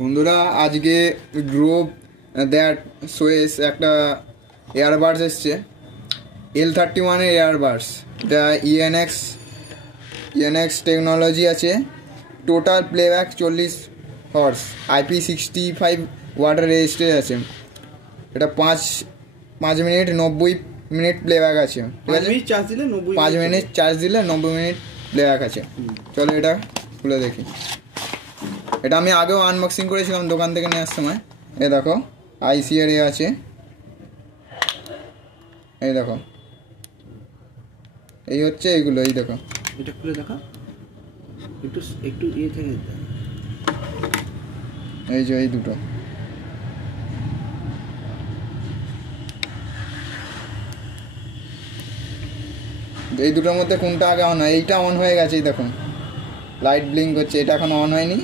বন্ধুরা আজকে Grove that সোয়েস একটা এয়ারবাডস এসছে L31 এর এয়ারবাডস। এটা ইএনএক্স টেকনোলজি আছে। Total playback 40 horse, IP65 water register আছে। এটা 5 মিনিট 90 মিনিট প্লেব্যাক আছে। ঠিক আছে, 5 মিনিট চার্জ দিলে 90 মিনিট প্লেব্যাক আছে। চলো এটা খুলে দেখি। এটা আমি আগেও আনবক্সিং করেছিলাম দোকান থেকে নেওয়ার সময়। এই দেখো আইসি এর আছে, এই দেখো এই হচ্ছে এইগুলো। এই দেখো এটা খুলে দেখো, একটু ইয়ে থেকে এই যে এই দুটো। এই দুটোর মধ্যে কোনটা আগে অন হয়? এইটা অন হয়ে গেছে, এই দেখুন লাইট ব্লিঙ্ক হচ্ছে। এটা এখন অন হয়নি,